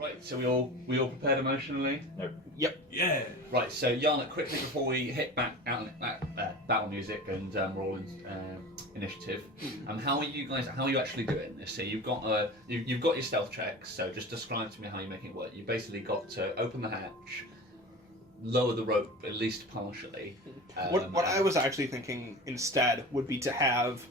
Right, so we all prepared emotionally? No. Yep. Yeah. Right, so Yarnet, quickly before we hit back battle music and we're all in initiative. How are you guys? How are you actually doing this? So you've got you've got your stealth checks. So just describe to me how you're making it work. You basically got to open the hatch, lower the rope at least partially. What I was actually thinking instead would be to have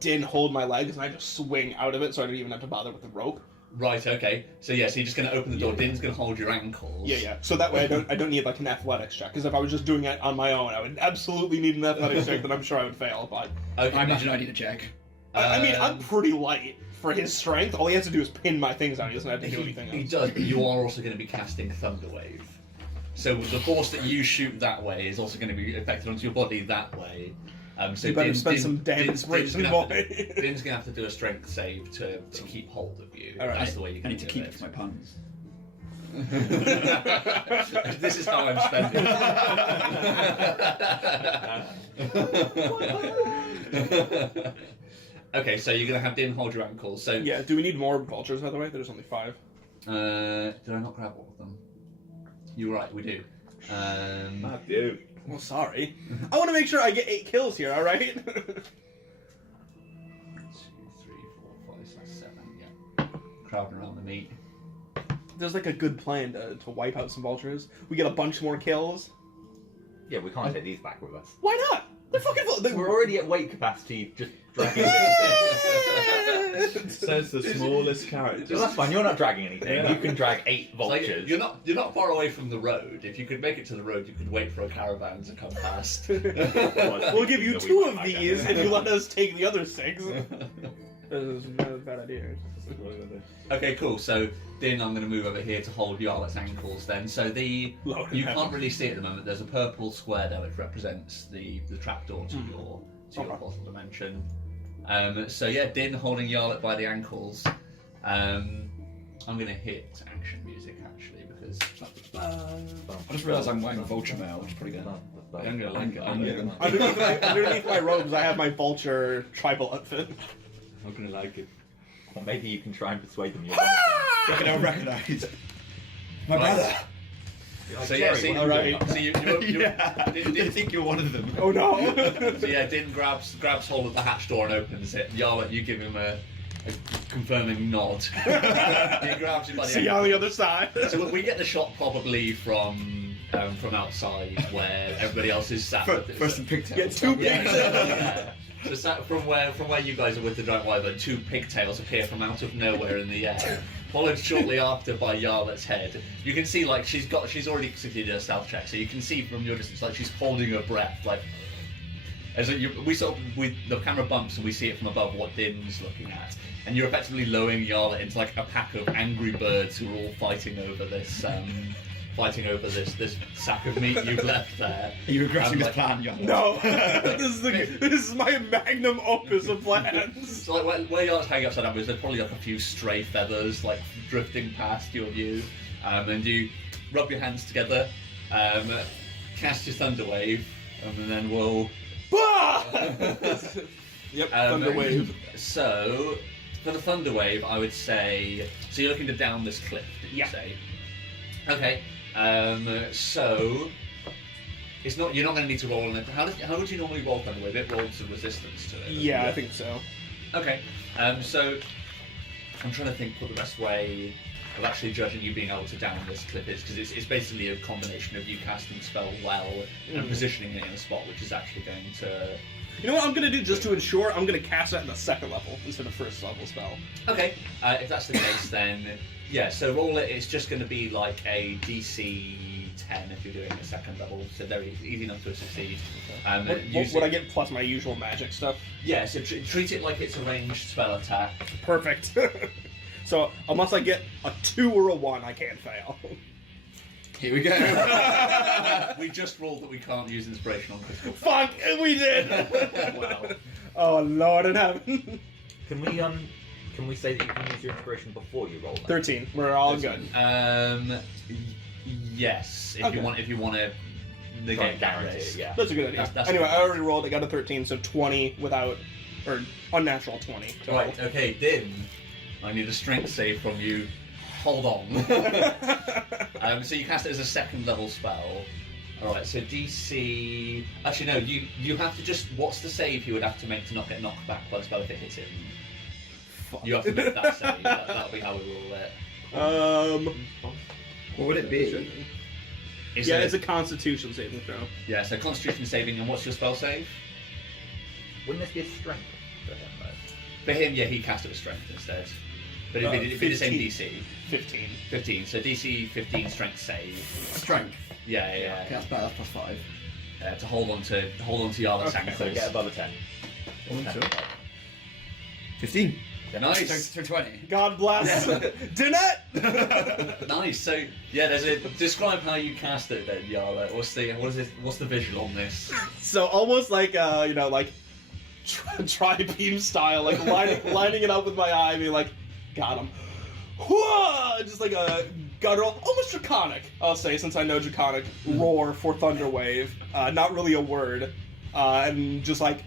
Din hold my legs and I just swing out of it, so I don't even have to bother with the rope. Right. Okay. So yeah. So you're just going to open the door. Yeah. Din's going to hold your ankles. Yeah. So that way I don't need like an athletics check. Because if I was just doing it on my own, I would absolutely need an athletics check. Then I'm sure I would fail. But okay, I imagine I need a check. I mean, I'm pretty light for his strength. All he has to do is pin my things down. He doesn't have to do anything else. He does. But you are also going to be casting Thunderwave. So the force that you shoot that way is also going to be affected onto your body that way. So you better spend some damn inspiration, boy. Din's going to have to do a strength save to keep hold of you. All right. That's the way you can I need do to keep it. my puns. This is how I'm spending. Okay, so you're going to have Din hold your ankles. So yeah, do we need more vultures, by the way? There's only 5. Did I not grab all of them? You're right, we do. I do. Well, sorry. I want to make sure I get 8 kills here, alright? 2, 3, 4, 5, 6, 7, yeah. Crowding around the meat. There's like a good plan to wipe out some vultures. We get a bunch more kills. Yeah, we can't take these back with us. Why not? They're fucking We're already at weight capacity, just dragging it. Says the smallest character. Well, that's fine, you're not dragging anything. Yeah. You can drag 8 Like, vultures. you're not far away from the road. If you could make it to the road, you could wait for a caravan to come past. We'll give you 2 of these if you let us take the other 6. This is not a bad idea. Okay, cool. So Din, I'm going to move over here to hold Yarlet's ankles. Then, so you can't really see it at the moment. There's a purple square there which represents the trapdoor to your portal dimension. So yeah, Din holding Yarlet by the ankles. I'm going to hit action music actually because I just realised I'm wearing vulture mail, which is pretty good. I'm going to like it. Underneath my robes, I have my vulture tribal outfit. I'm gonna like it. Or maybe you can try and persuade them you're Reckon I'll recognise my brother. So yeah, see, alright. So you They think you're one of them. Oh no! So yeah, Din grabs hold of the hatch door and opens it. Yarlet, you give him a confirming nod. He grabs you by the See you on the other side. So we get the shot probably from outside where everybody else is sat. First and pigtails. Get 2 Yeah. So from where you guys are with the giant wyvern, 2 pigtails appear from out of nowhere in the air, followed shortly after by Yarlet's head. You can see like she's already succeeded her stealth check, so you can see from your distance like she's holding her breath, like as the camera bumps and we see it from above what Din's looking at, and you're effectively lowering Yarlet into like a pack of angry birds who are all fighting over this. This sack of meat you've left there. Are you regretting this plan, Jan? No! This is my magnum opus of plans. So like where Yarlet's hanging upside down, there's probably like a few stray feathers like drifting past your view, and you rub your hands together, cast your Thunderwave, and then we'll. Yep, Thunderwave. So for the Thunderwave, I would say. So you're looking to down this cliff, did you say? Okay. So it's not. You're not going to need to roll on it. How would you normally roll Thunderwave? It rolls a resistance to it. Yeah, I think so. Okay. So I'm trying to think what the best way of actually judging you being able to down this clip is, because it's basically a combination of you casting the spell well and positioning it in a spot which is actually going to. You know what I'm going to do just to ensure? I'm going to cast it in the 2nd level instead of 1st level spell. Okay. If that's the case, then yeah. So roll it. It's just going to be like a DC 10 if you're doing a 2nd level, so very easy enough to succeed. Would I get plus my usual magic stuff? Yeah, so treat it like it's a ranged spell attack. Perfect. So unless I get a 2 or a 1, I can't fail. Here we go. We just rolled that we can't use inspiration on critical. Fuck, we did. Wow. Oh Lord in heaven. Can we say that you can use your inspiration before you roll that? 13. We're all good. Yes. If Okay. you want to negate that guarantee risk. it, yeah. That's a good idea. That's anyway, good. I already rolled. I got a 13, so 20 without, or unnatural 20. total. Right. Okay, Din. I need a strength save from you. hold on. So you cast it as a second level spell. Alright, so DC... Actually, no, you have to just... What's the save you would have to make to not get knocked back by the spell if it hits him? You have to make that save. That'll be how we roll it. What would it be? It's a Constitution saving throw. Yeah, so Constitution saving, and what's your spell save? Wouldn't this be a strength for him, though? For him, yeah, he cast it with strength instead. But it'd be the same DC. 15. 15, so DC 15 strength save. Strength. Yeah. Okay, that's better. That's +5. To hold on to Yarla's ankles. So get above a 10. 15. Nice. So 20. God bless. Dinette. Nice. So yeah, describe how you cast it then, Yarla. What's the visual on this? So almost like like tri-beam style, like lining it up with my eye, being like, got him. Whoa! Just like a guttural, almost draconic, I'll say, since I know draconic roar for thunder wave. Not really a word, and just like,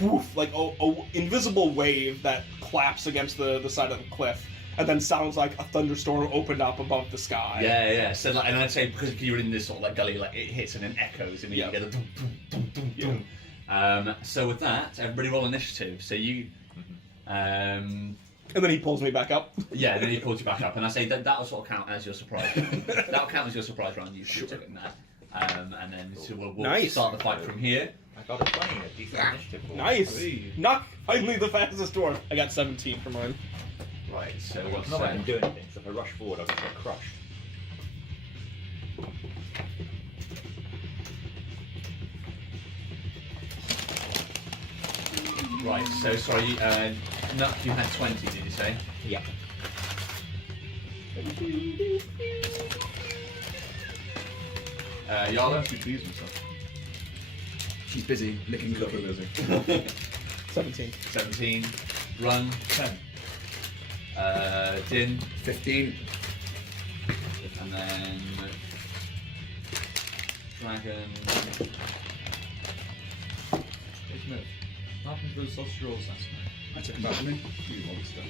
whoof, like a invisible wave that claps against the side of the cliff, and then sounds like a thunderstorm opened up above the sky. Yeah. So like, and I'd say because you're in this sort of like gully, like it hits and then echoes, and you get a dum dum dum dum dum. So with that, everybody roll initiative. So you, And then he pulls me back up. Yeah, and then he pulls you back up, and I say that'll sort of count as your surprise round. That'll count as your surprise round. You should doing that, and then so we'll start the fight from here. I got a 20, a decent initiative. Nice. Knock. Finally, the fastest dwarf. I got 17 for mine. Right. So It's what's not like I can do anything, so if I rush forward, I'll just get crushed. Right. So sorry, Nuck, you had 20. Did you say? Yeah. Yarla. She pleased herself. She's busy licking cookies. 17. 17. Run. 10. Din. 15. And then Dragon. Hey Smith, what happened to those sausage rolls last night? I took them back with me. You monster.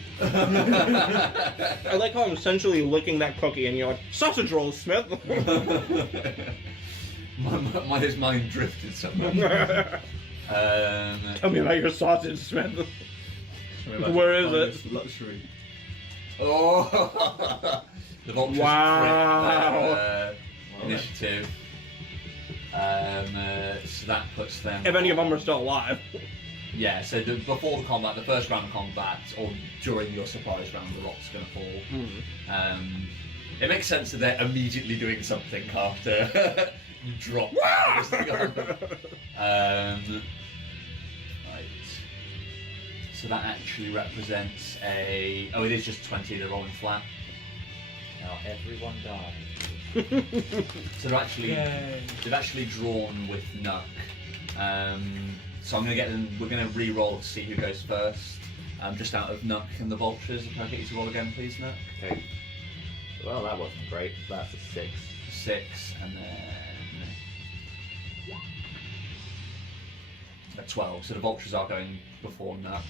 I like how I'm essentially licking that cookie, and you're like, sausage rolls, Smith. His mind drifted somewhere. Tell me about your sausage, Smith. Where is it? Luxury. Oh, the vultures. Wow. Initiative. So that puts them. If any of them are still alive. Yeah. So before the combat, the first round of combat, or during your surprise round, the rock's going to fall. It makes sense that they're immediately doing something after you drop. Right. So that actually represents a. Oh, it is just 20. They're rolling flat. Now everyone dies. So they've actually drawn with Nuck. So I'm gonna get them. We're gonna re-roll to see who goes first. Just out of Nuck and the vultures. Can I get you to roll again, please, Nuck? Okay. Well, that wasn't great. That's a 6. 6, and then a 12. So the vultures are going before Nuck.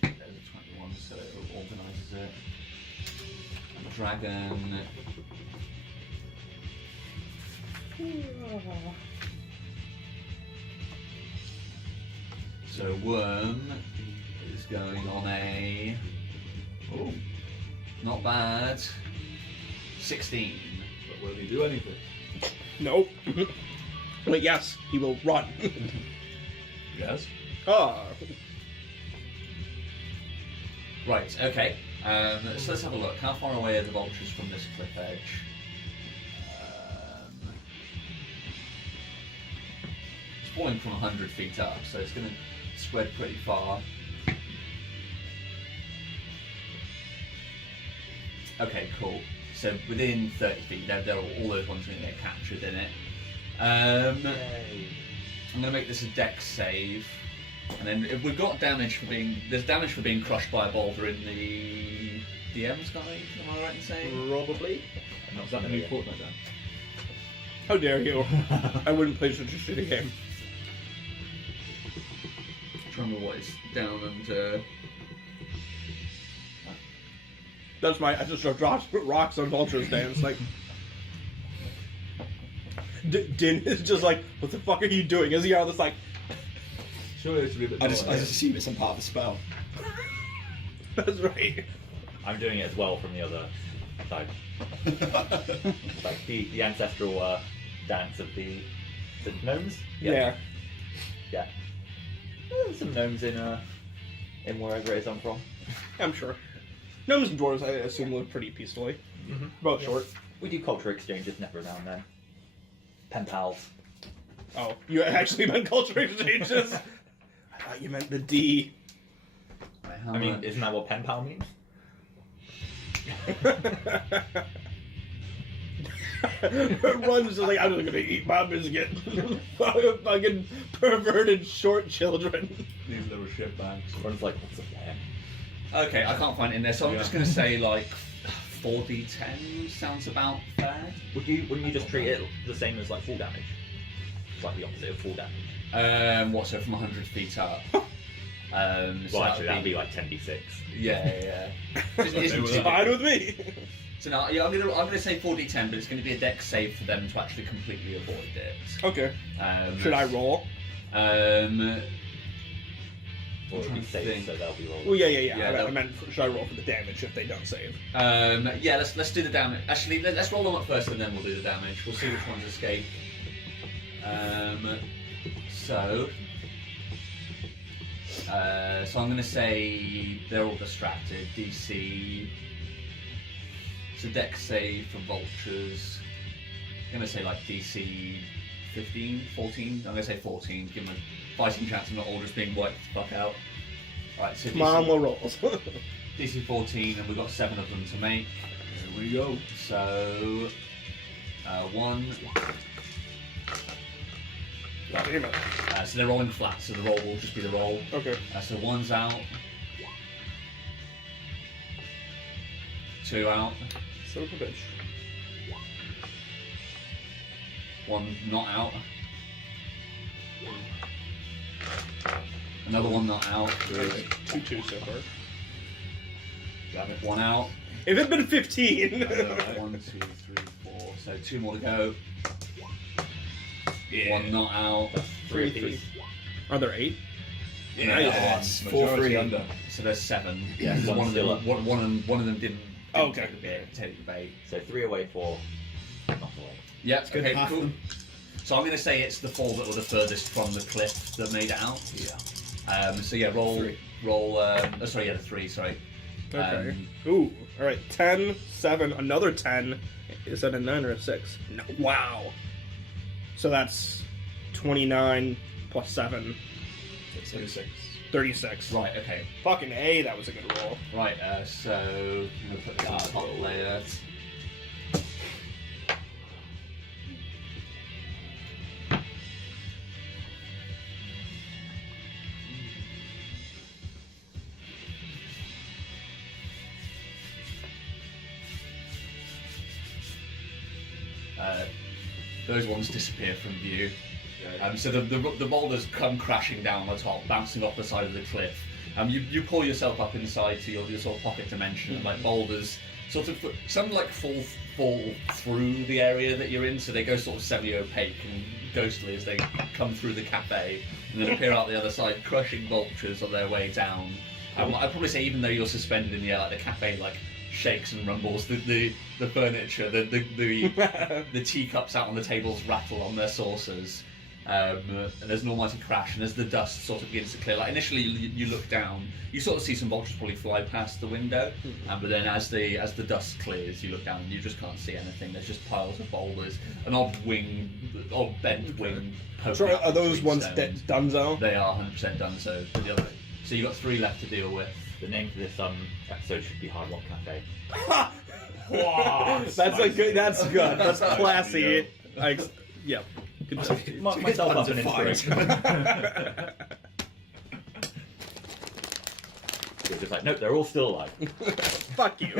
There's a 21, so it organises it. And the dragon. So Worm is going on a. Oh, not bad. 16. But will he do anything? Nope. But yes, he will run. Yes. Oh. Right, okay. So let's have a look. How far away are the vultures from this cliff edge? It's falling from 100 feet up, so it's going to spread pretty far. Okay, cool. So within 30 feet, they're all those ones are going to get captured in it. I'm going to make this a dex save. And then if we've got damage for being... There's damage for being crushed by a boulder in the DM's guide, am I right in saying? Probably. And is that the new Fortnite then? How dare you? I wouldn't play such a shitty game. I'm trying to remember what it's down and... I just drop rocks on Vulture's dance. Like, Din is just like, what the fuck are you doing? As he out, it's like, Surely it should be a bit I more just like assume it's some part of the spell. that's right. I'm doing it as well from the other side. Like the ancestral dance of the gnomes. Yeah. Yeah. There's some gnomes in wherever it is I'm from. I'm sure. Gnomes and dwarves, I assume, live pretty peacefully. Both short. We do culture exchanges never now and then. Pen pals. Oh, you actually meant culture exchanges? I thought you meant the D. I mean, isn't that what pen pal means? Run's just like, I'm just gonna eat my biscuit. Fucking perverted short children. these little shitbags. Everyone's like, what's up there? Okay, I can't find it in there, so I'm just going to say like 4d10 sounds about fair. Wouldn't you just treat it the same as like full damage? It's like the opposite of full damage. What, so from 100 feet up? Well, actually, that'd be like 10d6. Yeah. It's fine with me. So now, yeah, I'm gonna say 4d10, but it's gonna be a dex save for them to actually completely avoid it. Okay. Should I roll? Or it'd be safe, think. so they'll be rolling. Well, yeah. Yeah, I meant, should I roll for the damage if they don't save? Yeah, let's do the damage. Actually, let's roll them up first, and then we'll do the damage. We'll see which ones escape. So I'm gonna say they're all distracted. DC. It's a dex save for vultures. I'm gonna say like DC 15, 14. I'm gonna say 14. Give them a fighting chance of not all just being wiped the fuck out. Right, so Come on, more rolls. DC 14, and we've got 7 of them to make. Here we go. So 1. Damn it. So they're rolling flat, so the roll will just be the roll. Okay. So 1's out. 2 out. Son of a bitch. 1 not out. Another 1 not out. 2-2 so far. Damn it. 1 out. If it'd been 15. 1, 2, 3, 4. So 2 more to go. Yeah. 1 not out. 3 apiece. Are there 8? Nice. 4-3 under. So there's 7. Yeah, One's one of them, still up. one of them didn't Oh, okay. take the bait. So 3 away, 4 not away. Yeah, good. okay, Half cool. them. So I'm going to say it's the 4 that were the furthest from the cliff that made it out. Yeah. So yeah, roll. 3. The 3. Sorry. Okay. Ooh. All right. 10, 7, another 10. Is that a 9 or a 6? No. Wow. So that's 29 plus 7. 36. 36. Right. Okay. Fucking A, that was a good roll. Right. So I'm going to put this on the top layer. Those ones disappear from view. So the boulders come crashing down the top, bouncing off the side of the cliff. You pull yourself up inside to your sort of pocket dimension, and like boulders sort of some like fall through the area that you're in, so they go sort of semi-opaque and ghostly as they come through the cafe, and then appear out the other side, crushing vultures on their way down. I'd probably say even though you're suspended in the air, like the cafe like shakes and rumbles, the furniture, the teacups out on the tables rattle on their saucers, and there's an almighty crash, and as the dust sort of begins to clear, like initially you look down, you sort of see some vultures probably fly past the window, but then as the dust clears, you look down and you just can't see anything. There's just piles of boulders, an odd bent wing poking So out are those between ones stones. donezo? They are 100% done so. For the other, so you got 3 left to deal with. The name for this episode should be Hard Rock Cafe. That's a good. That's good. That's classy. Yep. Good stuff. Mark myself up an inspiration. You're just like, nope, they're all still alive. Fuck you.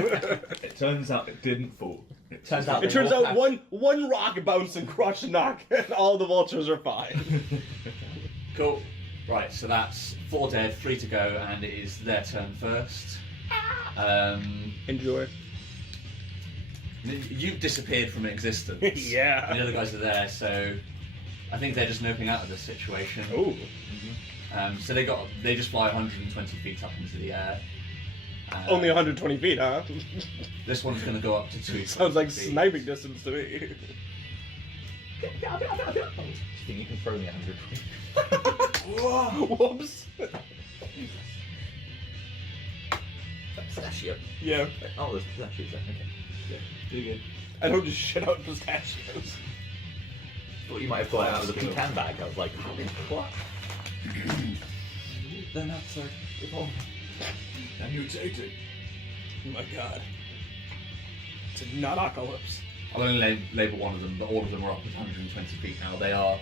It turns out it didn't fall. Turns out It turns out one rock bounce and crush knock, and all the vultures are fine. Cool. Right, so that's 4 dead, 3 to go, and it is their turn first. Enjoy. You've disappeared from existence. Yeah. And the other guys are there, so I think they're just noping out of this situation. Ooh. So they just fly 120 feet up into the air. Only 120 feet, huh? This one's going to go up to 2. Sounds like feet. sniping distance to me. Do you think you can throw me 100 feet? Whoops. Pistachio. Yeah. Oh, there's pistachios there. Okay. Do good. I don't just shit out pistachios. Thought you might have got it out of the pecan bag. I was like, what? Then that's like, and mutating. Oh my god. It's a nut-apocalypse. I'll only label one of them, but all of them are up at 120 feet now. They are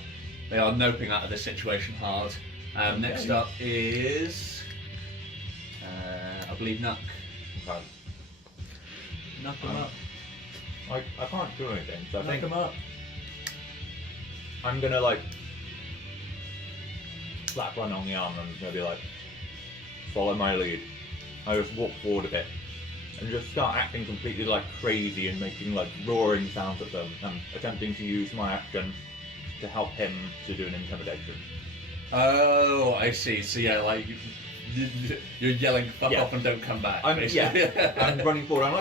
noping out of this situation hard. Next up is, I believe, Nuck. Okay. Knock them up. I can't do anything, so I Knock think them up. I'm gonna like slap one on the arm and maybe like follow my lead. I just walk forward a bit and just start acting completely like crazy and making like roaring sounds at them and attempting to use my action to help him to do an intimidation. Oh, I see. So yeah, like you're yelling "fuck Yeah. off" and don't come back. I'm basically. I'm running forward. I'm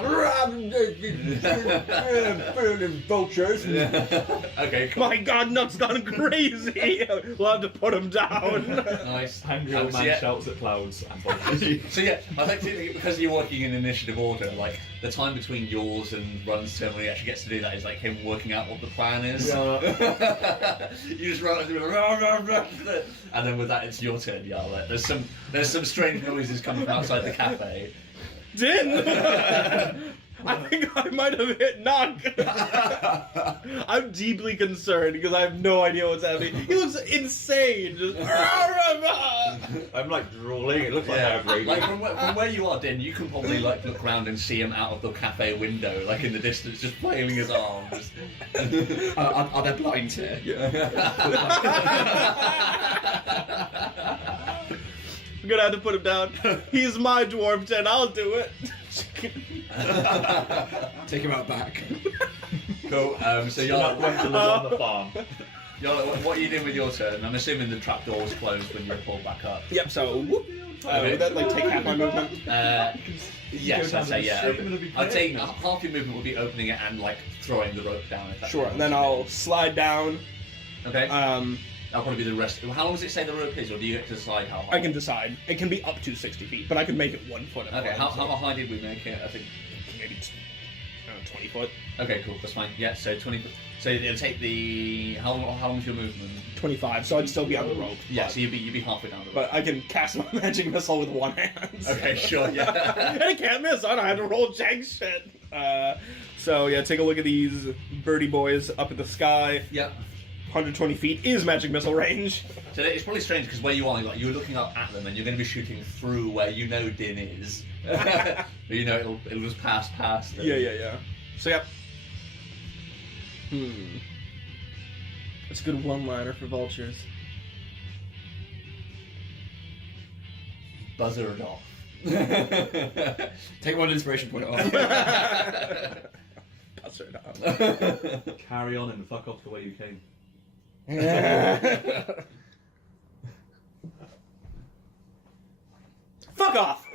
like burning vultures. Okay, cool. My god, Nut's gone crazy! We'll have to put him down. Nice. Angry old So man yeah, shouts at clouds and vultures. so yeah, I think because you're working in initiative order, like the time between yours and Run's turn when he actually gets to do that is like him working out what the plan is. You just run through, and then with that it's your turn, Yarlet. There's some strange noises coming from outside the cafe. Din! I think I might have hit Knock. I'm deeply concerned because I have no idea what's happening. He looks insane. Just... I'm like drooling. It looks like I Yeah, have radio. like from where you are, Din, you can probably like look around and see him out of the cafe window, like in the distance, just flailing his arms. Are there blinds here? I'm gonna have to put him down. He's my dwarf, Jen. I'll do it. Take him out back. Cool. So Not going to Yarlet, live on the farm. what are you doing with your turn? I'm assuming the trapdoor was closed when you were pulled back up. Yep. So, would that like take half my movement? Yes, I'd say yeah. Shit, I'm gonna be I'd say paying now. half your movement would be opening it and like throwing the rope down. If that's Sure. what And then you want I'll slide down. to do. Okay. That'll probably be the rest. How long does it say the rope is, or do you get to decide how high? I can decide. It can be up to 60 feet, but I can make it 1 foot. Okay. How high did we make it? I think. Maybe 20 foot. Okay, cool. That's fine. Yeah. So 20. So it'll take the how long's your movement? 25. So I'd still be on the rope. Yeah. But, So you'd be halfway down the rope. but I can cast my magic missile with one hand. Okay. Sure. Yeah. And it can't miss. I don't have to roll jack shit. So yeah, take a look at these birdie boys up in the sky. Yeah. 120 feet is magic missile range. So it's probably strange because where you are, like you're looking up at them and you're going to be shooting through where you know Din is. But you know it'll just pass past them. Yeah. So yeah. It's a good one-liner for vultures. Buzzer it off. Take one inspiration point off. Pass it down. Carry on and fuck off the way you came. Fuck off!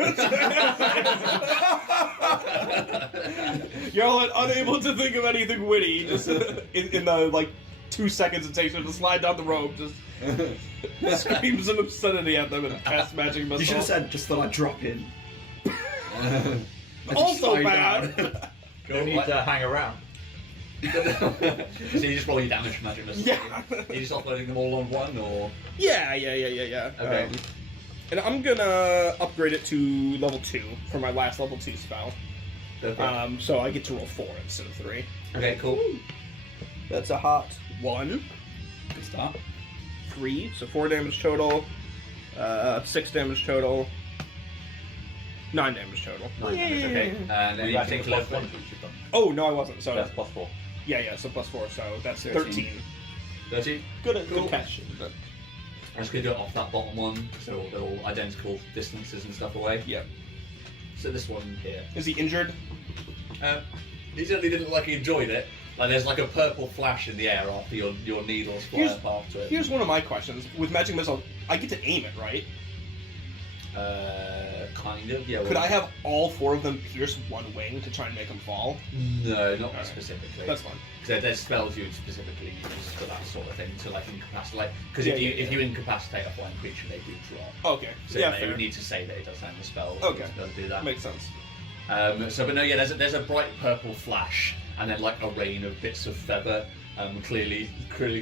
You're all unable to think of anything witty. Just in the like 2 seconds it takes her to slide down the rope, just screams an obscenity at them and casts magic missile. You should have said just that I drop in. And just Also slide bad. down. You need to hang around. So you just roll your damage from magic missile. Yeah. Are you just offloading them all on one, or? Yeah. Okay. And I'm gonna upgrade it to level 2 for my last level 2 spell. Okay. So I get to roll 4 instead of 3. Okay, cool. That's a hot 1. Good start. 3, so 4 damage total. 6 damage total. 9 damage total. 9 damage, okay. And any You added particular plus one to each of them. Oh, no, I wasn't. So That's plus 4. yeah, so plus 4, so that's 13. 13. 13? Good Cool. catch. I'm just going to do it off that bottom one, so they're all identical distances and stuff away. Yeah. So this one here. Is he injured? He certainly didn't like he enjoyed it. Like there's like a purple flash in the air after your needles fly up after it. Here's one of my questions. With magic missile, I get to aim it, right? Kind of, yeah. Could I have all 4 of them pierce one wing to try and make them fall? No, not specifically. That's fine. Because there's spells you'd specifically use for that sort of thing to like incapacitate. Because if you incapacitate a flying creature, they do drop. Okay. So yeah, you fair. would need to say that it does have the spell. Okay. To do that. Makes sense. But no, yeah. There's a bright purple flash, and then like a rain of bits of feather. Clearly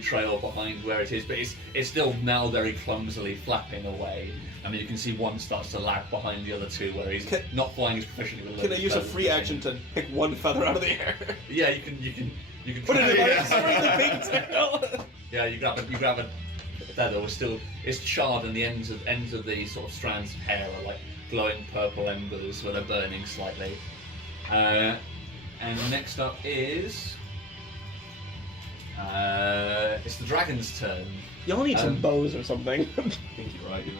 trail behind where it is, but it's still now very clumsily flapping away. I mean, you can see one starts to lag behind the other two, where he's not flying as proficiently with. Can I use a free action to pick one feather out of the air? Yeah, you can. Put it in yeah. the pigtail. Yeah, you grab a feather. It's charred, and the ends of the sort of strands of hair are like glowing purple embers where they're burning slightly. And next up is. It's the dragon's turn. Y'all need some bows or something. I think you're right, you know.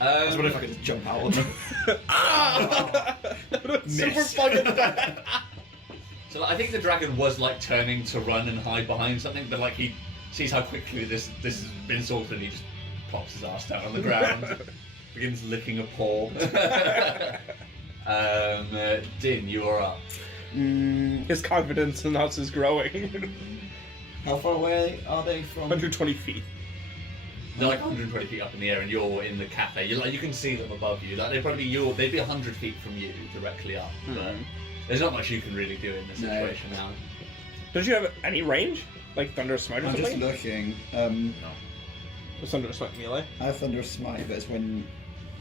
I was wondering if I could just jump out on them. Super fucking bad. So like, I think the dragon was like turning to run and hide behind something, but like he sees how quickly this has been sorted, and he just plops his ass down on the ground, begins licking a paw. Din, you are up. His confidence in us is growing. How far away are they from? 120 feet. They're like 120 feet up in the air, and you're in the cafe. You can see them above you. Like they'd be 100 feet from you, directly up. But there's not much you can really do in this situation now. Don't you have any range? Like Thunder Smite or I'm something? just looking. What's Thunder Smite melee? I have Thunder Smite, but it's when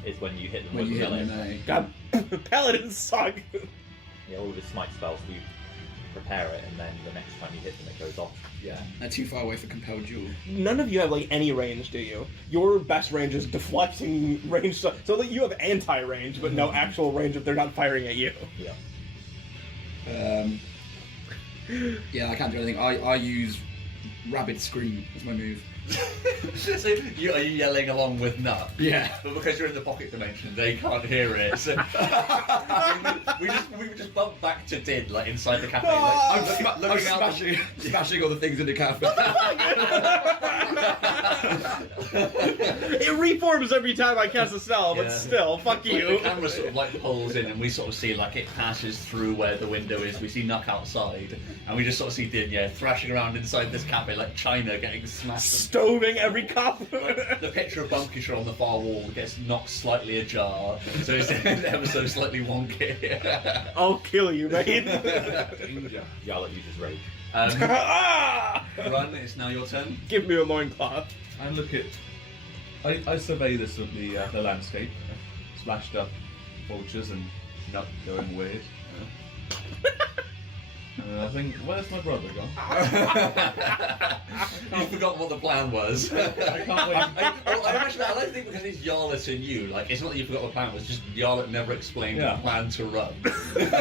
you hit them when with you hit melee. melee. God, paladins suck. Yeah, all of his smite spells, you prepare it, and then the next time you hit them, it goes off. Yeah. They're too far away for compelled duel. None of you have like any range, do you? Your best range is deflecting range stuff. So like you have anti-range, but no actual range if they're not firing at you. Yeah. Yeah, I can't do anything. I use Rabid Scream as my move. So are you yelling along with Nut? Yeah. But because you're in the pocket dimension, they can't hear it. So we just bump back to Din, like inside the cafe. Like, I'm looking out smashing all the things in the cafe. It reforms every time I cast a spell, but Yeah. still, fuck Like, you. the camera sort of like pulls in, and we sort of see like it passes through where the window is. We see Nuck outside, and we just sort of see Din, thrashing around inside this cafe like China getting smashed. Stoving every cup. Like, the picture of Bunkisher on the far wall gets knocked slightly ajar, so it's ever so slightly wonky. I'll kill you, mate. Yarlet uses rage. Ah! Run, it's now your turn. Give me a loincloth. I look at. I survey the landscape, splashed up vultures and not going weird. I think, where's my brother gone? You forgot what the plan was. I can't wait. I imagine I don't think because it's Yarlet and you, like it's not that you forgot what the plan was, just Yarlet never explained the plan to run. It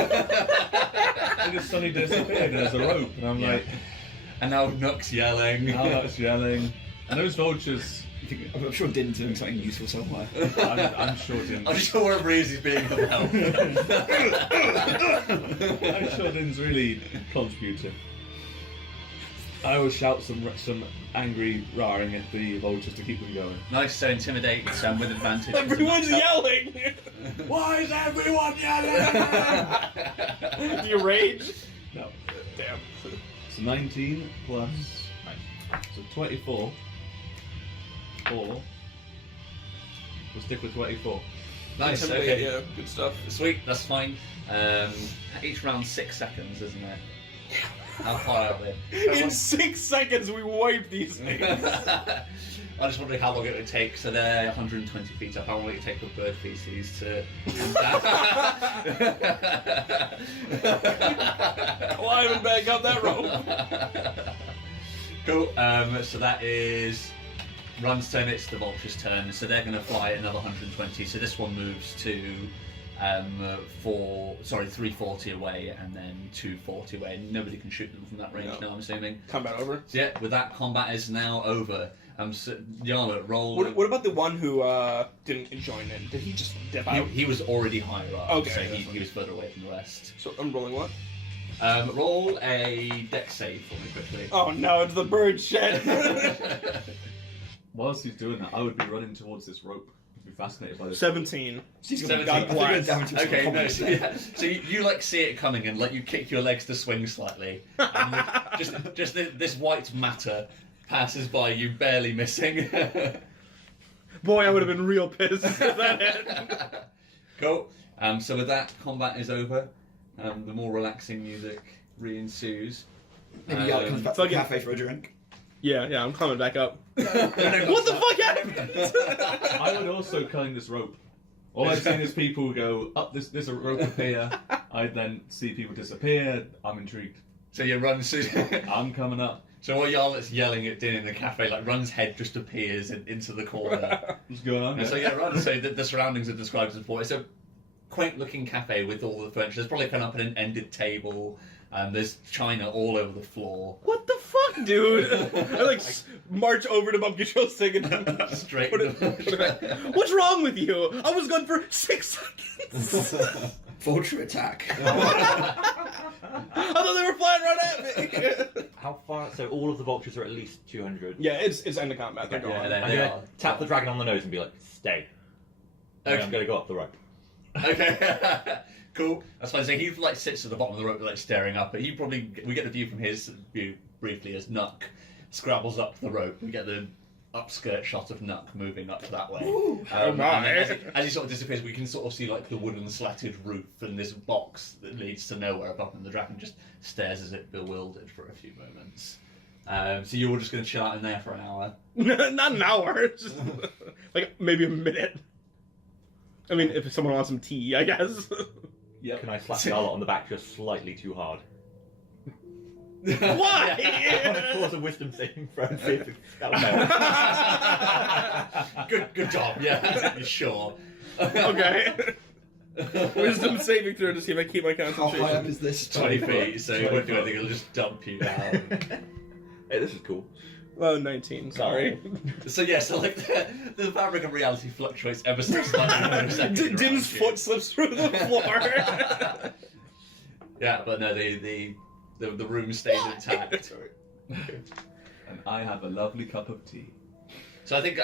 just suddenly disappeared. There's a rope, and I'm like, And now Nook's yelling. now that's yelling. And those vultures, I'm sure Din's doing something useful somewhere. I'm sure Din. I'm sure wherever he is, he's being of help. I'm sure Din's really contributing. I will shout some angry roaring at the vultures to keep them going. Nice, so intimidate with advantage. Everyone's yelling. Why is everyone yelling? Do you rage? No. Damn. So 19 plus. So 24. 4. We'll stick with 24. Nice, Intimidate, okay. yeah, good stuff. Sweet, that's fine. Each round 6 seconds, isn't it? How far are they? In 6 seconds, we wipe these things. I just wondering how long it would take. So they're 120 feet up. How long would it take for bird feces to Climb and back up that rope. Cool. So that is Run's turn. It's the vulture's turn. So they're going to fly another 120. So this one moves to 340 away and then 240 away. Nobody can shoot them from that range now, I'm assuming. Combat over. So yeah, with that, combat is now over. So, Yarla, roll. What about the one who didn't join in? Did he just dip out? He was already higher up, Okay, so that's he fine. was further away from the rest. So I'm rolling what? Roll a dex save for me quickly. Oh no, it's the bird shit. Whilst he's doing that, I would be running towards this rope. I'd be fascinated by this. 17. She's 17. God bless. Okay, no, so, yeah, so you like see it coming and like you kick your legs to swing slightly, and just this white matter passes by you, barely missing. Boy, I would have been real pissed if that hit. Cool. So with that, combat is over. The more relaxing music re-ensues. Maybe Yarl comes back to the fucking- cafe for a drink. Yeah, I'm climbing back up. What the fuck happened? I would also climb this rope. All I've seen is people go up there's a rope appear. I then see people disappear. I'm intrigued. So you run. So I'm coming up. while Yarlet's yelling at Din in the cafe, like Run's head just appears into the corner. What's going on? And so yeah, Run. So the surroundings are described as before. It's a quaint-looking cafe with all the furniture. There's probably kind of an ended table. There's china all over the floor. What the fuck, dude? I like march over to Bump Control singing. Straight. Put it back. What's wrong with you? I was gone for 6 seconds. Vulture attack. I thought they were flying right at me. How far? So all of the vultures are at least 200. Yeah, it's end of combat. They're Okay, gone. yeah, I'm they gonna are. tap the dragon on the nose and be like, stay. And Okay. I'm gonna go up the rope. Okay, cool. That's fine. So he like sits at the bottom of the rope, like staring up. But we get the view from his view briefly as Nuck scrabbles up the rope. We get the upskirt shot of Nuck moving up that way. Oh my. And then as he sort of disappears, we can sort of see like the wooden slatted roof and this box that leads to nowhere above, and the dragon just stares as if bewildered for a few moments. So you're all just going to chill out in there for an hour. Not an hour. Just like maybe a minute. I mean, if someone wants some tea, I guess. Yeah. Can I slap Charlotte on the back just slightly too hard? I want to Why? cause a wisdom saving throw and see if that'll help. Good job. Yeah, sure. Okay. Wisdom saving throw to see if I keep my How high up concentration. is this? 20 feet, so it won't do anything. It'll just dump you down. Hey, this is cool. Oh, 19. Sorry. So yeah, so like the fabric of reality fluctuates ever so slightly. for a second around Din's you. foot slips through the floor. Yeah, but no, the room stays intact. And I have a lovely cup of tea. So I think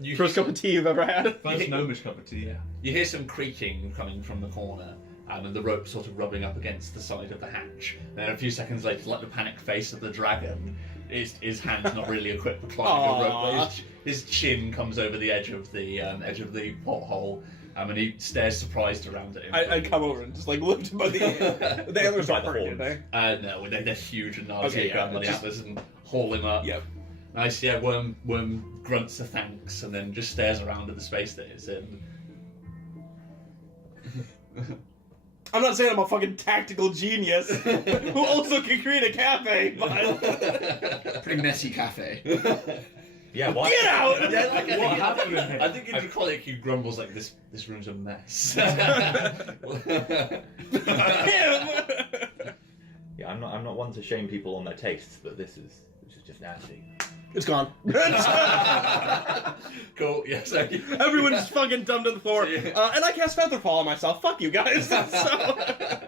you First cup of tea you've ever had. First gnomish cup of tea, yeah. You hear some creaking coming from the corner, and the rope sort of rubbing up against the side of the hatch. Then a few seconds later, like the panicked face of the dragon, his hand's not really equipped for climbing a rope. But his chin comes over the edge of the porthole, and he stares surprised around at him. I come over and just like lift him by the the antlers By aren't the hurting, horns. they? No, they're huge and gnarly. Okay, So you grab yeah, by the just- antlers and haul him up. Yep. Nice, yeah. Worm grunts a thanks and then just stares around at the space that it's in. I'm not saying I'm a fucking tactical genius who also can create a cafe, but Pretty messy cafe. Yeah, why? get out! Yeah, like, What happened in here? I think in Dracolic he grumbles like this room's a mess. Him! Yeah, I'm not one to shame people on their tastes, but this is just nasty. It's gone. Cool, yeah, so Everyone's fucking dumped to the floor. So, yeah. And I cast Featherfall on myself. Fuck you guys. So,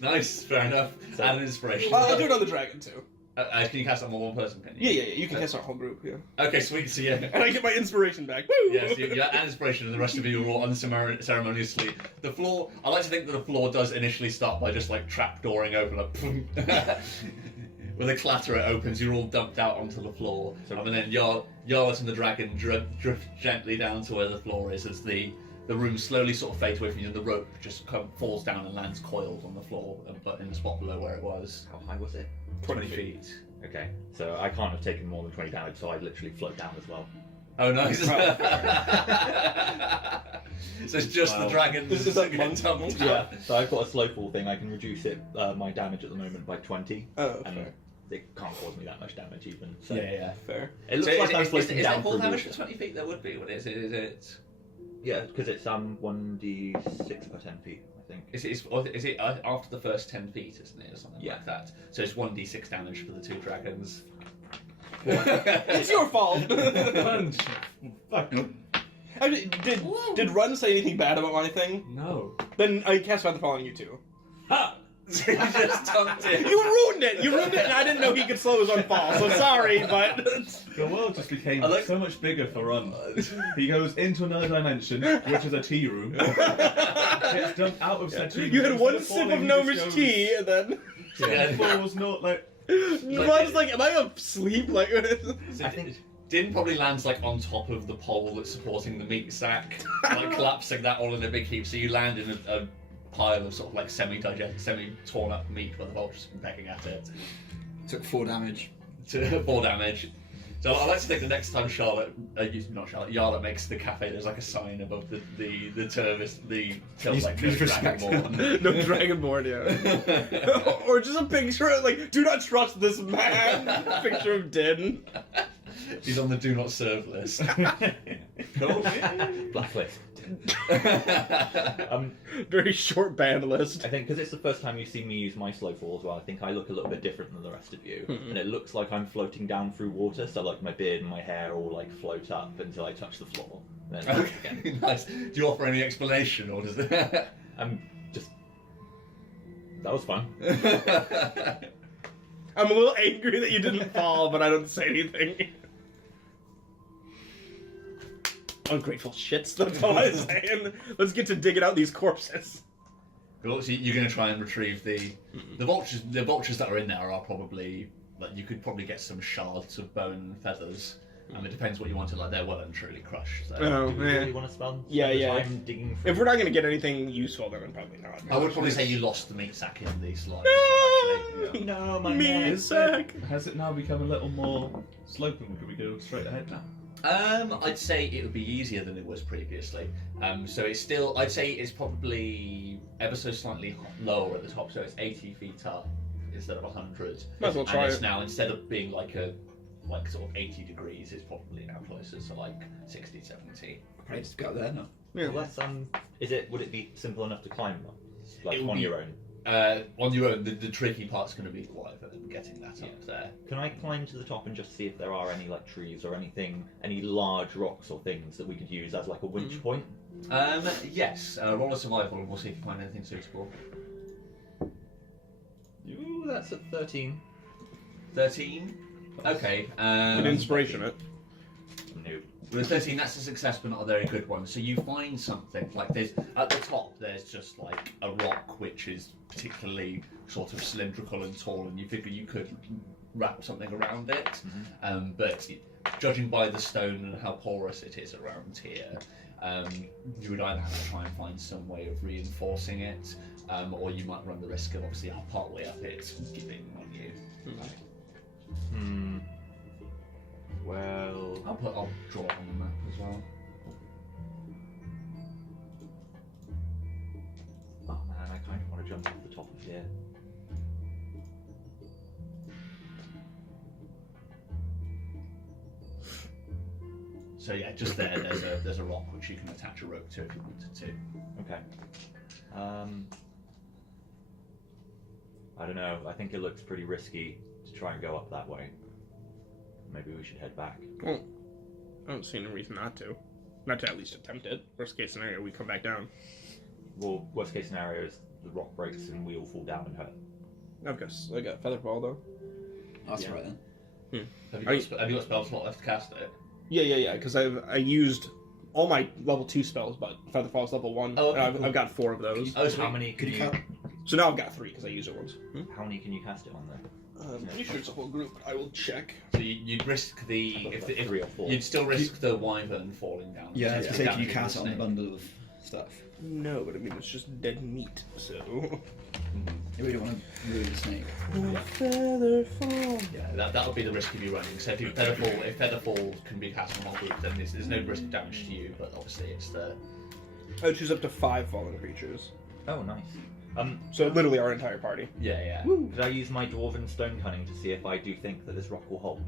nice, fair enough. So- Add an inspiration. I'll do it on the dragon too. Can you cast it on one person, can you? Yeah. You can cast our whole group. Yeah. Okay, sweet, so yeah. And I get my inspiration back. Woo! Yes, you add inspiration, and the rest of you are all unceremoniously. The floor. I like to think that the floor does initially start by just like trapdooring open, like boom. With a clatter, it opens. You're all dumped out onto the floor, and then Yarlet and the dragon drift gently down to where the floor is, as the room slowly sort of fades away from you, and the rope just falls down and lands coiled on the floor, but in the spot below where it was. How high was it? 20 feet. Okay, so I can't have taken more than 20 damage, so I literally float down as well. Oh, nice. So it's just the Wow. dragon. Is that getting monk? dumped Yeah. out. So I've got a slow fall thing. I can reduce it, my damage at the moment by 20, Oh, and fair. it can't cause me that much damage even. So Yeah. Fair. it looks So like I'm floating is down that full through damage water. for 20 feet? There would be. What is it? Is it? Yeah, because it's 1d6 per 10 feet. think. Is it after the first 10 feet, isn't it, or something like that? So it's 1d6 damage for the 2 dragons. It's your fault. Punch. Fuck. I mean, did Run say anything bad about my thing? No. Then I cast Featherfall on you too. Ha! You just dumped it. You ruined it! You ruined it, and I didn't know he could slow his own fall, so sorry, but... The world just became I like- so much bigger for Run. He goes into another dimension, which is a tea room. Gets dumped out of said tea room. You had one Instead sip falling, of he gnomish just goes- tea, and then... Yeah. Falls not like. Run's like, am I asleep? Like, So Din probably lands like on top of the pole that's supporting the meat sack, like collapsing that all in a big heap. So you land in a pile of sort of like semi-torn up meat where the vulture's been pecking at it. Took 4 damage. To 4 damage. So I like to think the next time Yarlet makes the cafe, there's like a sign above the term like Please respect. Dragonborn. no Dragonborn, yeah. Or just a picture of, like, do not trust this man. Picture of Din. He's on the do not serve list. Cool. Blacklist. Very short band list. I think because it's the first time you see me use my slow fall as well, I think I look a little bit different than the rest of you. And it looks like I'm floating down through water, so like my beard and my hair all like float up until I touch the floor. Then back again. Okay, nice. Do you offer any explanation, or does it? I'm just... That was fun. I'm a little angry that you didn't fall, but I don't say anything. Ungrateful shits, that's all I'm saying. Let's get to digging out these corpses. Cool, so you're going to try and retrieve the vultures. The vultures that are in there are probably like you could probably get some shards of bone and feathers. It depends what you wanted. Like they weren't truly crushed. So. Oh, Do you man. really want to spend Yeah, the yeah. time digging If we're not going to get anything useful, then probably not. I would probably say you lost the meat sack in the slide. actually. No, my Meat neck. sack. Has it now become a little more sloping? Could we go straight ahead now? I'd say it would be easier than it was previously. So it's still, I'd say it's probably ever so slightly lower at the top. So it's 80 feet up instead of 100. Might as well try and it's it. now, instead of being like sort of 80 degrees, it's probably now closer to like 60, 70. Probably just go there now. Yeah. Well, would it be simple enough to climb them? Like It would on be- your own? On your own, the tricky part's going to be the wyvern and getting that up there. Can I climb to the top and just see if there are any like trees or anything, any large rocks or things that we could use as like a winch point? Yes, roll a survival and we'll see if you find anything suitable. Ooh, that's a 13. 13? Okay. An inspiration, it. No. With 13, that's a success, but not a very good one. So you find something, like there's, at the top, there's just like a rock which is particularly sort of cylindrical and tall, and you figure you could wrap something around it. But judging by the stone and how porous it is around here, you would either have to try and find some way of reinforcing it, or you might run the risk of obviously part way up it giving on you. Well, I'll draw it on the map as well. oh man, I kind of want to jump off the top of here. So yeah, just there, there's a rock which you can attach a rope to if you wanted to. Okay. I don't know. I think it looks pretty risky to try and go up that way. Maybe we should head back. Well, I don't see any reason not to. Not to at least attempt it. Worst case scenario, we come back down. Well, worst case scenario is the rock breaks and we all fall down and hurt. I got Featherfall, though. That's Yeah. right then. Have you got spell slot left to cast it? Yeah, because I used all my level 2 spells, but Featherfall's level 1. Oh, okay, and cool. I've got 4 of those. Oh, so How many can Could you you? count? So now I've got 3 because I used it once. How many can you cast it on then? I'm pretty sure it's a whole group. I will check. So you'd risk the Like if 3 or 4. you'd still risk the wyvern falling down. Yeah, I was Down gonna say, can you into cast it on a snake. bundle of stuff? No, but I mean, it's just dead meat, so... You really want to ruin the snake. Featherfall. Yeah, that would be the risk of you running. So if Featherfall can be cast on one group, then there's no risk of damage to you. But obviously, it's the I would choose up to 5 fallen creatures. Oh, nice. So literally our entire party. yeah. Could I use my dwarven stone cunning to see if I do think that this rock will hold?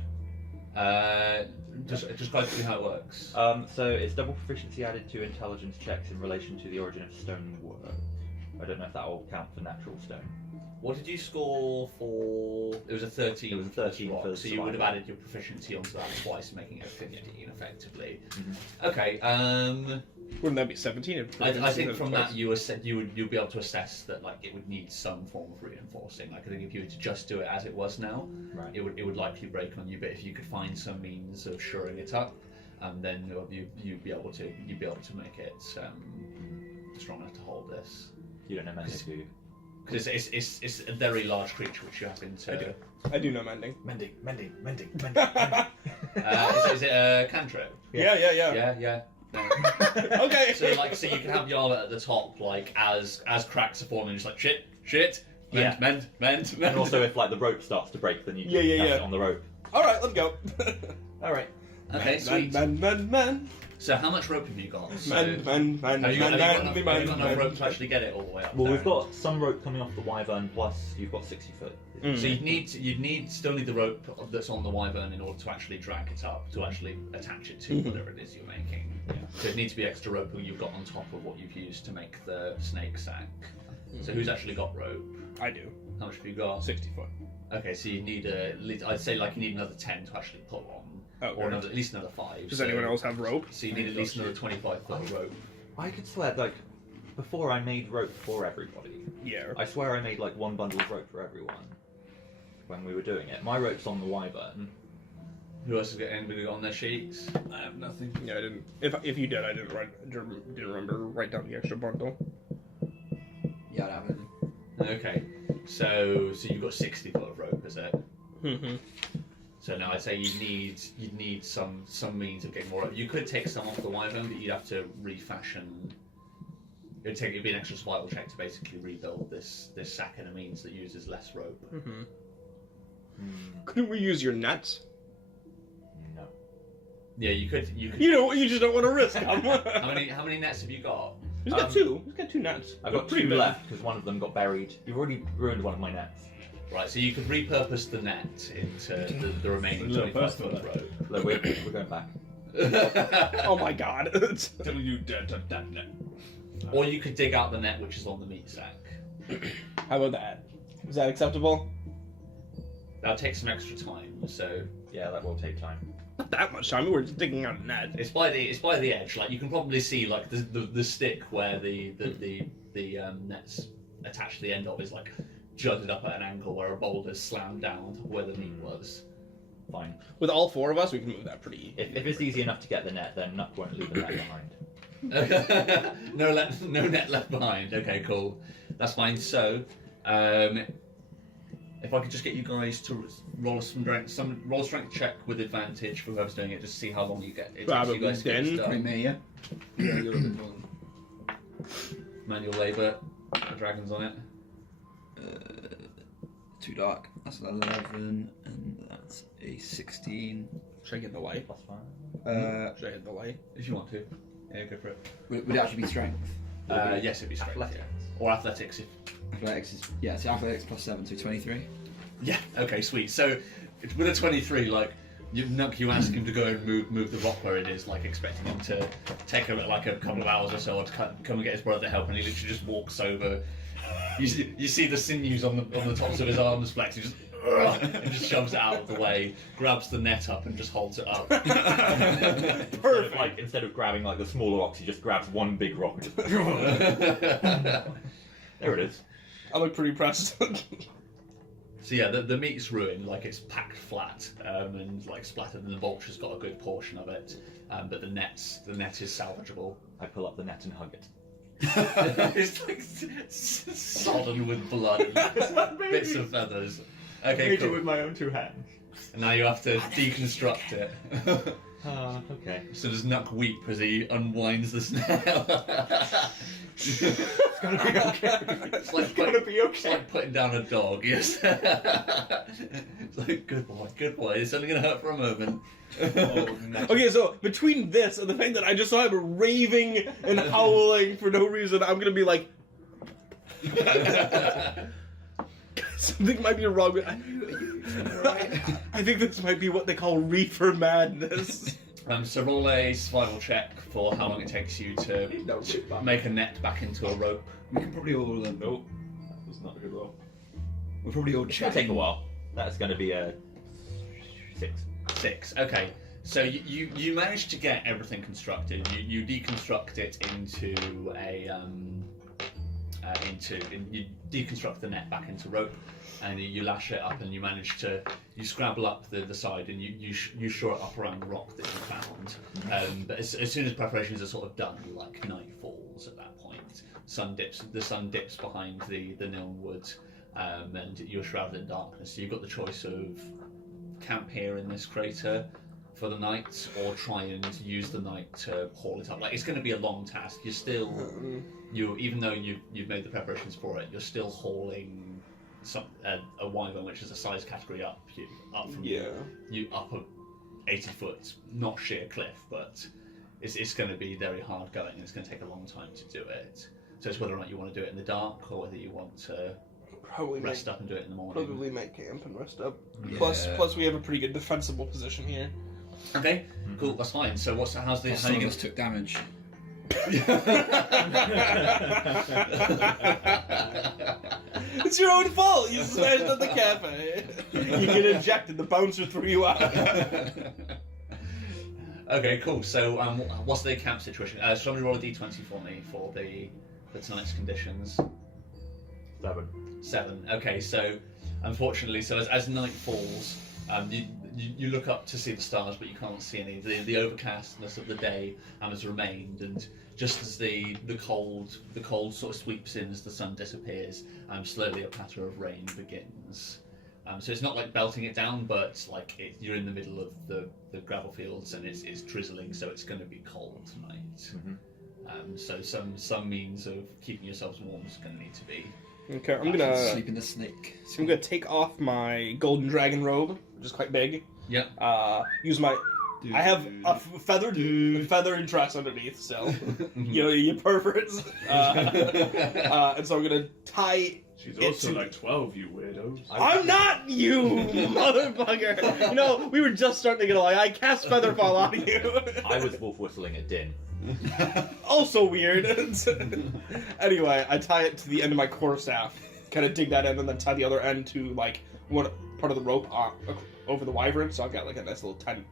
Just go through how it works. So it's double proficiency added to intelligence checks in relation to the origin of stone work. I don't know if that will count for natural stone. What did you score for? It was a 13. It was a 13 rock, for so you would have survival. added your proficiency onto that twice, making it 15 effectively. Mhm. Okay. Wouldn't that be 17? I think from that you'd be able to assess that like it would need some form of reinforcing. Like I think if you were to just do it as it was now, Right. it would likely break on you. But if you could find some means of shoring it up, then you'd be able to make it strong enough to hold this. You don't know mending, do you? Because it's a very large creature which you happen to. I do know mending. Mending. Is it a cantrip? Yeah. Yeah. No. Okay. So you can have Yarla at the top, like as cracks are forming, just like shit, mend. And also, if like the rope starts to break, then you Yeah, just yeah, cast yeah. it on the rope. All right, let's go. All right. Okay, sweet. Man. So how much rope have you got? So, Man. have you got enough rope to actually get it all the way up? Well, there? we've got some rope coming off the wyvern, plus you've got 60 foot. Mm. So you'd still need the rope that's on the wyvern in order to actually drag it up, to actually attach it to whatever it is you're making. Yeah. So it needs to be extra rope that you've got on top of what you've used to make the snake sack. So who's actually got rope? I do. How much have you got? 60 foot. Okay, so you need I'd say like you need another 10 to actually pull on, Okay. or at least another 5. Does so, anyone else have rope? So you need at least another 25 foot of rope. I could swear, like, before I made rope for everybody, Yeah. I swear I made like one bundle of rope for everyone when we were doing it. My rope's on the wyvern. Who else has got anybody on their sheets? I have nothing. Yeah, I didn't. If you did, I didn't remember write down the extra bundle. Yeah, I don't have anything. Okay, so you've got 60 foot of rope, is it? Mm-hmm. So now I'd say you'd need some means of getting more rope. You could take some off the wyvern, but you'd have to refashion. It'd be an extra survival check to basically rebuild this sack in a means that uses less rope. Mm-hmm. Hmm. Couldn't we use your nets? No. Yeah, you could. You know, you just don't want to risk them. How many nets have you got? He's got two. He's got two nets. I've got pretty two big. left because one of them got buried. You've already ruined one of my nets. Right, so you could repurpose the net into the remaining Little 25 foot personal rope. Look, we're going back. Oh my god. Till you dead to that net. Or you could dig out the net which is on the meat sack. How about that? Is that acceptable? That'll take some extra time, so Yeah, that will take time. Not that much time. We're just digging out a net. it's by the edge. Like you can probably see like the stick where the net's attached to the end of is like jutted up at an angle where a boulder's slammed down on top of where the meat was. Fine. With all four of us, we can move that pretty. If it's easy enough to get the net, then Nuck won't leave the net behind. No net left behind. Okay, cool. That's fine. So, if I could just get you guys to roll a strength check with advantage for whoever's doing it, just see how long you get. It takes you guys to get this Probably done. me, yeah? Yeah, you're a bit more. Manual labour. The dragons on it. Too dark. That's an 11, and that's a 16. Should I get the light? Plus 5. Should I hit the light? If you want to. Yeah, go for it. Would it actually be strength? Yes, it'd be strength. Athletics. Yeah. Or athletics. Athletics is, yeah, so athletics plus 7, so 23. Yeah. Okay. Sweet. So with a 23, like you ask him to go and move the rock where it is, like expecting him to take a couple of hours or so to come and get his brother to help, and he literally just walks over. You see the sinews on the tops of his arms flex. He just and just shoves it out of the way, grabs the net up, and just holds it up. Perfect. Instead of grabbing like the smaller rocks, he just grabs one big rock. There it is. I look pretty pressed. So yeah, the meat's ruined, like it's packed flat and like splattered, and the vulture's got a good portion of it, but the net is salvageable. I pull up the net and hug it. It's like sodden with blood, and bits of feathers. Okay, made cool. it with my own two hands. And now you have to deconstruct it. Okay. So does Nuck weep as he unwinds the snail? It's gonna be okay. It's like It's like putting down a dog, yes. It's like, good boy. It's only going to hurt for a moment. Okay, so between this and the fact that I just saw him raving and howling for no reason, I'm gonna be like, something might be wrong with. I think this might be what they call reefer madness. So roll a survival check for how long it takes you to make a net back into a rope. We can probably all. Nope. That was not a good roll. We're probably all It's gonna chatting. take a while. That's gonna be a 6. 6. Okay. So you managed to get everything constructed. You deconstruct it into you deconstruct the net back into rope, and you lash it up, and you manage to scrabble up the side, and you shore it up around the rock that you found. But as soon as preparations are sort of done, like night falls at that point. The sun dips behind the Niln wood, and you're shrouded in darkness. So you've got the choice of camp here in this crater for the night, or try and use the night to haul it up. Like, it's going to be a long task. You're still, even though you've made the preparations for it, you're still hauling a wyvern, which is a size category up from you up a 80 foot, not sheer cliff, but it's going to be very hard going, and it's going to take a long time to do it. So it's whether or not you want to do it in the dark, or whether you want to rest up and do it in the morning. Probably make camp and rest up. Yeah. Plus we have a pretty good defensible position here. Okay, cool, that's fine. So how's Plus, how some you of us took damage. It's your own fault. You smashed at the cafe. You get ejected. The bouncer threw you out. Okay, cool. So, what's the camp situation? Somebody roll a d20 for me for tonight's conditions. 7. Okay, so unfortunately, as night falls, you look up to see the stars, but you can't see any. The overcastness of the day has remained, and just as the cold sort of sweeps in as the sun disappears, slowly a patter of rain begins. So it's not like belting it down, but like you're in the middle of the gravel fields, and it's drizzling, so it's going to be cold tonight. So some means of keeping yourselves warm is going to need to be. Okay, I'm gonna Sleep in the snake. So I'm gonna take off my golden dragon robe, which is quite big. Yeah. Use my. I have a feathered dress underneath, so you perverts. And so I'm gonna tie. She's also like 12, you weirdos. I'm not you, motherfucker. You know, we were just starting to get along. I cast Featherfall on you. I was wolf whistling at Din. Also weird. Anyway, I tie it to the end of my quarterstaff, kind of dig that in, and then tie the other end to like one part of the rope over the wyvern, so I've got like a nice little tent.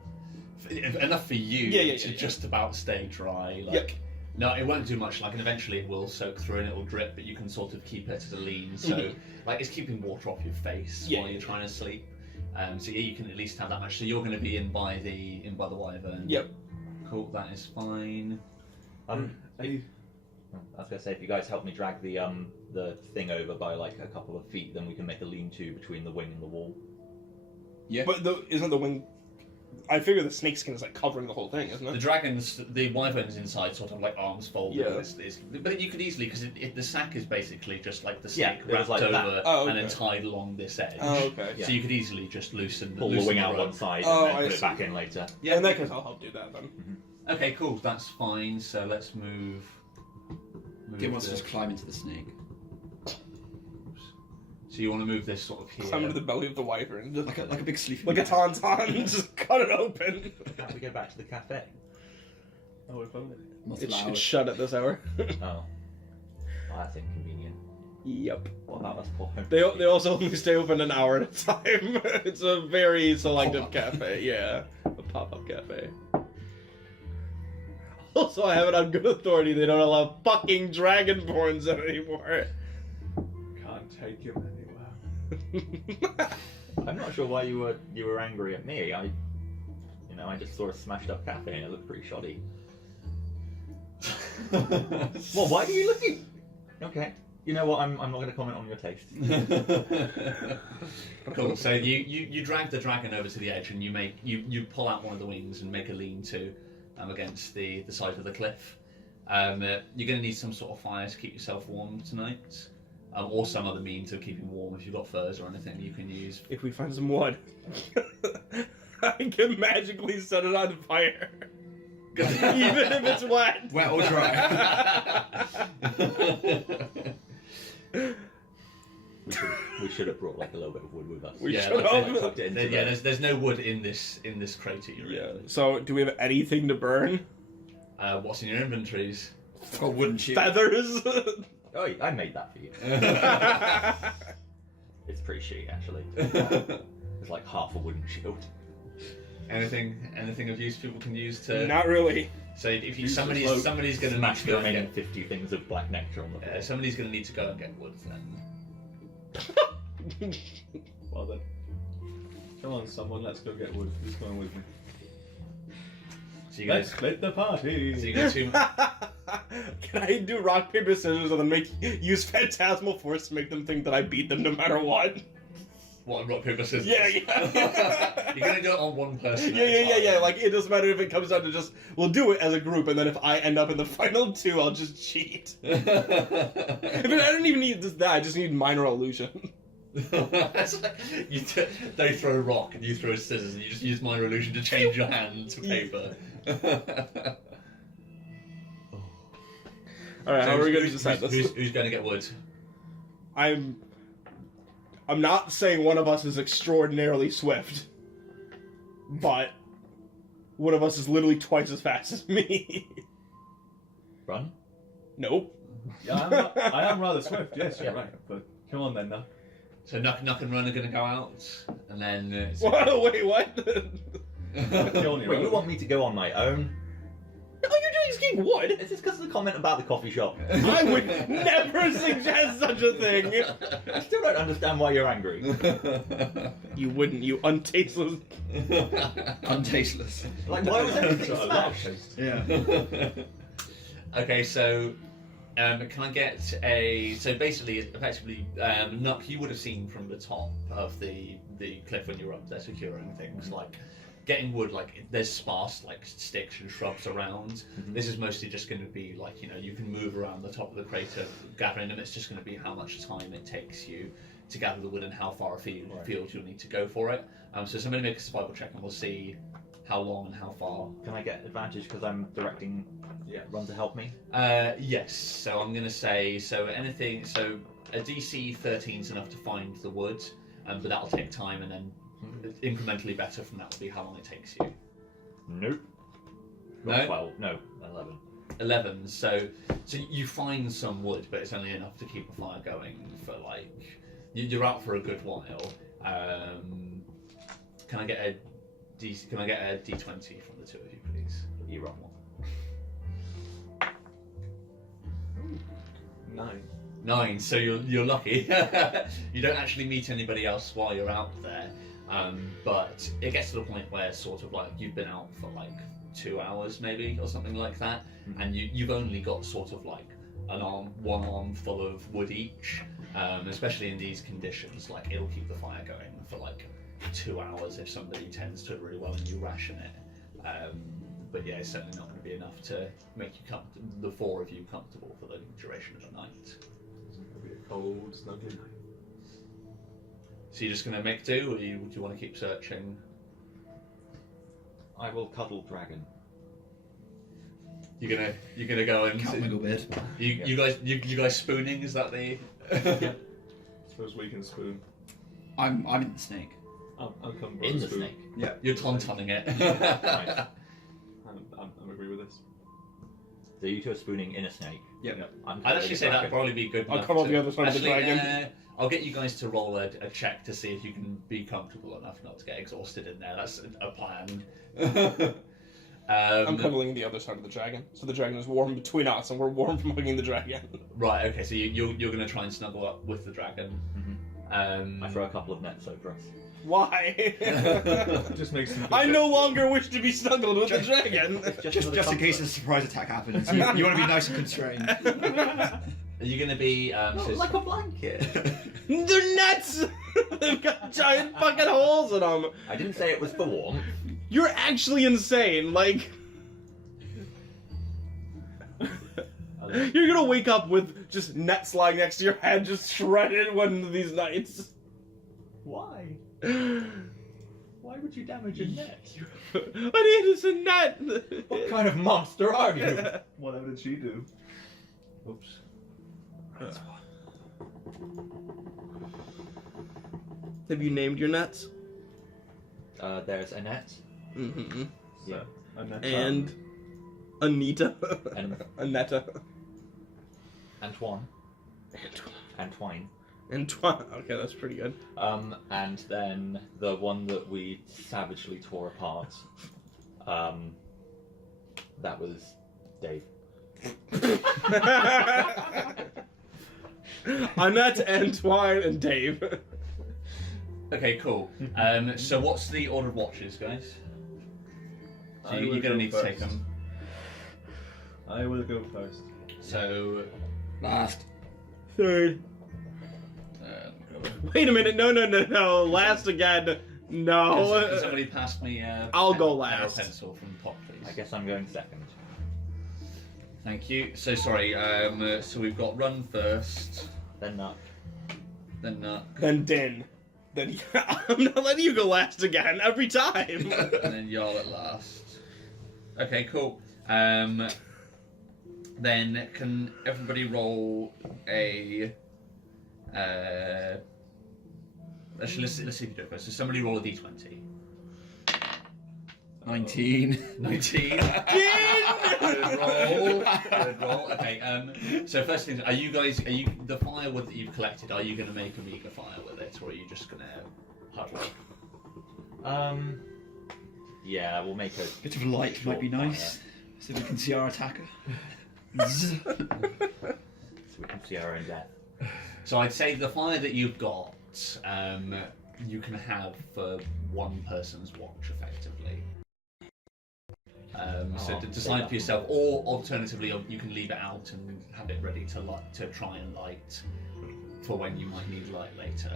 Enough for you to just about stay dry. Like, no, it won't do much. Like, and eventually it will soak through and it will drip, but you can sort of keep it at a lean. So, like, it's keeping water off your face while you're trying to sleep. So yeah, you can at least have that much. So you're going to be in by the wyvern. Yep. Cool. That is fine. I was gonna say, if you guys help me drag the thing over by like a couple of feet, then we can make a lean-to between the wing and the wall. Yeah. But isn't the wing? I figure the snakeskin is like covering the whole thing, isn't it? The wyvern's inside, sort of like arms folded. Yeah. But you could easily, because the sack is basically just like the snake it was wrapped like that. over and then tied along this edge. Oh, okay. So you could easily just Pull the wing out rope. one side Oh, and then I put it see. back in later. Yeah, in that case, I'll help do that then. Okay, cool. That's fine. So let's move. Gim wants to just climb into the snake. So you want to move this sort of here? Climb into the belly of the wyvern. Just, Like a big sleeping like a bag. tauntaun. Just cut it open. Can't we go back to the cafe? Oh, if only. Not It's allowed. shut at this hour. Oh, that's inconvenient. Yep. What about us poor home? They also only stay open an hour at a time. It's a very selective cafe. Yeah, a pop-up cafe. Also, I have it on good authority. They don't allow fucking dragonborns in anymore. Can't take him anywhere. I'm not sure why you were angry at me. I just saw a smashed up cafe and it looked pretty shoddy. Well, why are you looking? Okay. You know what? I'm not going to comment on your taste. Cool. So you drag the dragon over to the edge, and you pull out one of the wings and make a lean-to against the side of the cliff. You're going to need some sort of fire to keep yourself warm tonight, or some other means of keeping warm. If you've got furs or anything, you can use. If we find some wood, I can magically set it on fire. Even if it's wet. Wet or dry. We should have brought like a little bit of wood with us. We Yeah, should like, have. Tucked it into Yeah, the- there's no wood in this crater you're Yeah. in. So, do we have anything to burn? What's in your inventories? I've got a wooden shield. Feathers. Oh, I made that for you. It's pretty shitty, actually. It's like half a wooden shield. Anything of use people can use to. Not really. So if you Use the somebody's cloak. going to need Smash to the go and remaining get. 50 things of black nectar on the floor. Somebody's going to need to go and get wood then. Well then. Come on, someone, let's go get wood. Who's going with me? So you Let's guys. split the party! So you got two. Can I do rock paper scissors and then use phantasmal force to make them think that I beat them no matter what? What, rock paper scissors? Yeah. You're gonna do it on one person. Yeah. Like, it doesn't matter if it comes down to just, we'll do it as a group, and then if I end up in the final two, I'll just cheat. I don't even need that, I just need minor illusion. It's like they throw a rock and you throw scissors, and you just use minor illusion to change your hand to paper. Alright, how are we going to decide who's, this? who's going to get wood? I'm not saying one of us is extraordinarily swift, but one of us is literally twice as fast as me. Run? Nope. Yeah, I am rather swift, yes, you're right. But come on then, now. So Knock and Run are going to go out, and then. Wait, what? Go on your Wait, you own. want me to go on my own? All you're doing is getting wood. Is this because of the comment about the coffee shop? I would never suggest such a thing. I still don't understand why you're angry. You wouldn't, you untasteless. Untasteless. Like, why was everything Got a lot of smashed? taste. Yeah. Okay, so can I get a? So basically, effectively, Nuck, you would have seen from the top of the cliff when you were up there securing things like getting wood. Like there's sparse like sticks and shrubs around. This is mostly just going to be like you can move around the top of the crater gathering them. It's just going to be how much time it takes you to gather the wood and how far afield you'll need to go for it. So somebody make a survival check and we'll see how long and how far. Can I get advantage because I'm directing Run to help me? Yes, so I'm going to say, so anything, so a DC 13 is enough to find the wood, but that'll take time, and then incrementally better from that will be how long it takes you. Nope. No? Not 12. No, 11. 11, so you find some wood, but it's only enough to keep a fire going for like, you're out for a good while. Can I get a D20 from the two of you, please? You run one. 9. 9, so you're lucky. You don't actually meet anybody else while you're out there, but it gets to the point where sort of like you've been out for like 2 hours maybe or something like that, and you've only got sort of like one arm full of wood each, especially in these conditions. Like it'll keep the fire going for like 2 hours if somebody tends to it really well and you ration it. But yeah, it's certainly not going to be enough to make you the four of you comfortable for the duration of the night. It'll be a cold, snuggly night. So you're just going to make do, or do you want to keep searching? I will cuddle dragon. You're gonna go and Cat wiggle beard. you guys spooning? Is that the? Suppose we can spoon. I'm in the snake. I'll come In the spoon. snake. Yeah. You're taunting it. Right. I'm agree with this. So you two are spooning in a snake. Yep. I'd actually say that'd probably be good. I'll enough come on to- the other side of the Actually, dragon. I'll get you guys to roll a check to see if you can be comfortable enough not to get exhausted in there. That's a plan. I'm cuddling the other side of the dragon, so the dragon is warm between us, and we're warm from hugging the dragon. Right. Okay. So you're going to try and snuggle up with the dragon. I throw a couple of nets over us. Why? Just makes some. I no longer wish to be snuggled with the dragon. Just in case a surprise attack happens, you want to be nice and constrained. Are you going to be? So Like a blanket. They're nuts! They've got giant fucking holes in them. I didn't say it was for warmth. You're actually insane. Like, you're gonna wake up with just nets lying next to your head, just shredded one of these nights. Why? Why would you damage a net? An innocent net. What kind of monster are you? Whatever did she do? Oops. Have you named your nets? There's a net. Mm-hmm. Yeah. And then And Anita. And Aneta. Antoine. Antoine. Antoine. Okay, that's pretty good. And then the one that we savagely tore apart. That was Dave. Annette, Antoine, and Dave. Okay, cool. So what's the order of watches, guys? So you're going to need to take them. I will go first. So... Last. Third. Wait a minute. No. Last again. No. Can somebody pass me I'll go pen or last. pencil from the top, please? I guess I'm going second. Thank you. So sorry, so we've got run first, Then Nut. then Nut, Then Din. Then I'm not letting you go last again every time. and then Jarl at last. Okay, cool. Then can everybody roll a... Actually, let's see if you do it first. So somebody roll a d20. 19. 19. Good roll. Good roll. Okay. So first thing, are you the firewood that you've collected? Are you going to make a meager fire with it, or are you just going to huddle? Yeah, we'll make a Bit of light might be nice, so we can see our attacker. Zzz. so we can see our own death. So I'd say the fire that you've got, you can have for one person's watch, effectively. So decide for yourself, or alternatively, you can leave it out and have it ready to try and light for when you might need light later.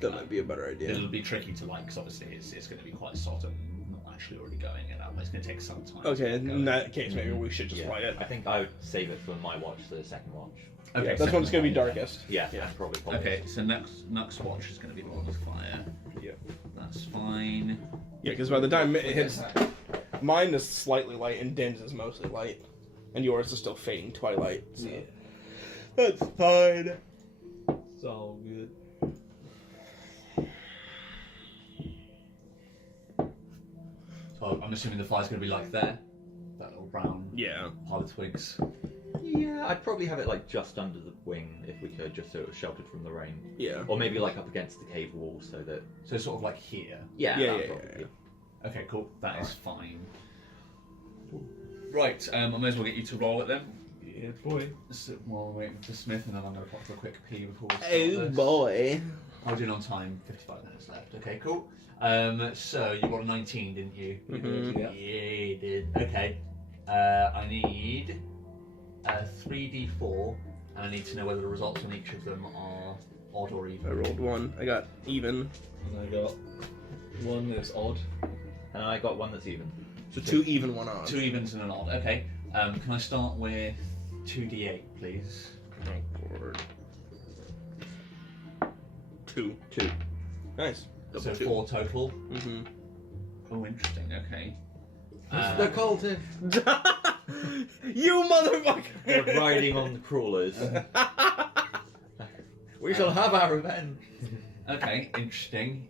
That might be a better idea. It'll be tricky to light because obviously it's going to be quite sort of not actually already going in that way. It's going to take some time. Okay, to go. in that case, maybe we should just Yeah, light it. I think I would save it for my watch for the second watch. Okay, Yeah, that's when it's going to be second one. darkest. Yeah, Yeah. that's probably. Okay, so next watch is going to be the one with fire. Yeah. That's fine. Yeah, because by the time it hits, mine is slightly light and Din's is mostly light, and yours is still fading twilight. So that's fine. It's all good. So I'm assuming the fire's going to be like there, that little brown Yeah. pile of twigs. Yeah, I'd probably have it like just under the wing if we could, just so it was sheltered from the rain. Yeah. Or maybe like up against the cave wall so that. So sort of like here. Yeah, Yeah, that'd yeah, probably yeah, be- Okay, cool. That is fine. Right, I may as well get you to roll it then. Yeah, boy. So, while we're waiting for Smith, and then I'm going to pop for a quick pee before we start this. boy. I'll do it on time, 55 minutes left. Okay, cool. So you got a 19, didn't you? Mhm. Yeah, you did. Okay. I need 3d4, and I need to know whether the results on each of them are odd or I even. rolled one. I got even. And I got one that's odd. And I got one that's even. So two even, one odd. 2 evens and an odd. Okay. Can I start with 2d8, please? Oh, Lord. Two. Two. Nice. So Double two. 4 total. Mm-hmm. Oh, interesting. Okay. The cultist! You motherfucker! They're riding on the crawlers. We shall have our revenge. Okay, interesting.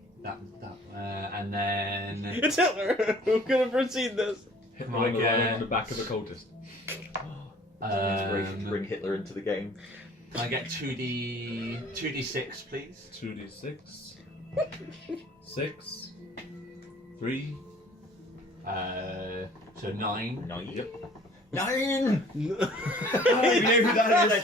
And then It's Hitler! Who could have foreseen this? Hitler I on the, get- on the back of the cultist. Inspiration to bring Hitler into the game. can I get 2d6, please? 2d6. 6. 3. So 9. No, yep. 9! I know who that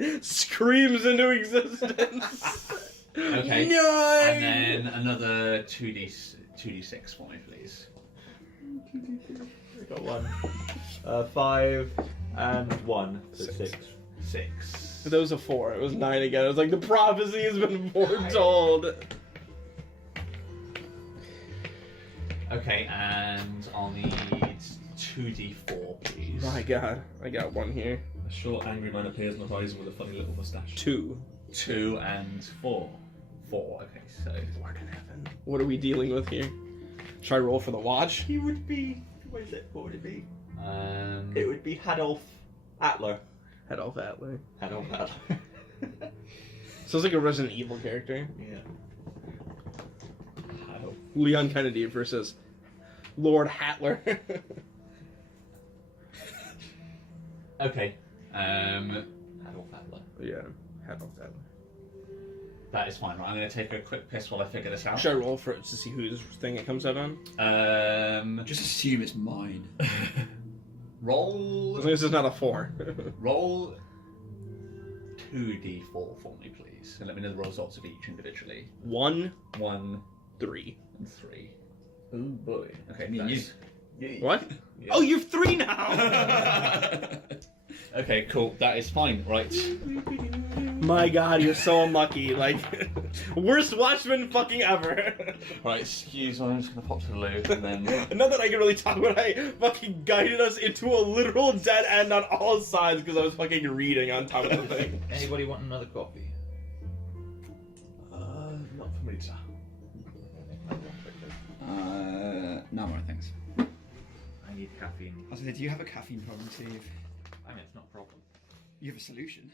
is. Screams into existence. Okay. Nine! And then another 2d6 for me, please. I got one. 5 and 1. So 6. 6. That was a 4. It was 9 again. It was like the prophecy has been foretold. Okay, and I'll need 2d4, please. My god. I got one here. A short, angry man appears on the horizon with a funny little mustache. 2. 2 and 4. 4. Okay, so Lord in heaven. What are we dealing with here? Should I roll for the watch? He would be. What is it? What would it be? um, It would be Hadolf Atler. Head off Atler. Hadolf Atler. Sounds like a Resident Evil character. Yeah. Leon Kennedy versus Lord Hatler. Okay. Adolf Hitler. Yeah, Adolf Hitler. That is fine. Right, I'm going to take a quick piss while I figure this out. Should I roll for it to see whose thing it comes out on? Just assume it's mine. Roll. As long as it's not a 4. Roll 2d4 for me, please, and let me know the results of each individually. 1, 1 3. and 3. Oh boy. Okay, Me and nice. What? Yeah. Oh, you're 3 now! Okay, cool. That is fine. Right. My god, you're so unlucky. Like, worst watchman fucking ever. Right, excuse me, I'm just gonna pop to the loo and then. Not that I can really talk, but I fucking guided us into a literal dead end on all sides because I was fucking reading on top of the thing. Anybody want another coffee? Not for me, sir. No more thanks. I need caffeine. I was gonna say, do you have a caffeine problem, Steve? I mean, it's not a problem. You have a solution.